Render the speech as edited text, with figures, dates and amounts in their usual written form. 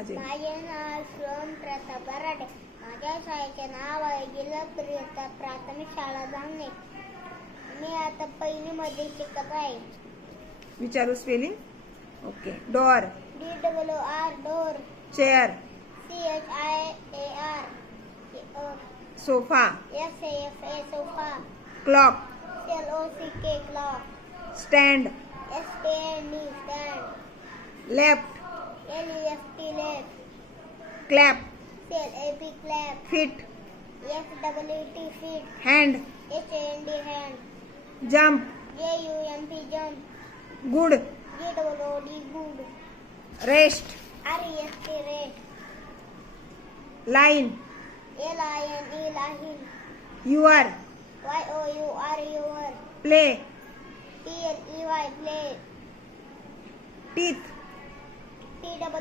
माझे नाव श्लोम प्रताप बराटे. माझ्या शाळेचे नाव आहे जिल्हा परिषद प्राथमिक शाळा जामने. मी आता पहिलीमध्ये शिकत आहे. विचारू spelling. Okay. Door. DOOR door. Chair. CHIAR sofa. SAFA sofa. Clock. CLOCK clock. Stand. STAND stand. Left. LEFT left. Clap. CLAP clap. Fit. FWT feet. Hand. HAND hand. Jump. JUMP jump. Good. GOOD good. Rest. REST rest. Line. LINE line. Your. YOUR your. Play. PLEY play. Teeth. TEE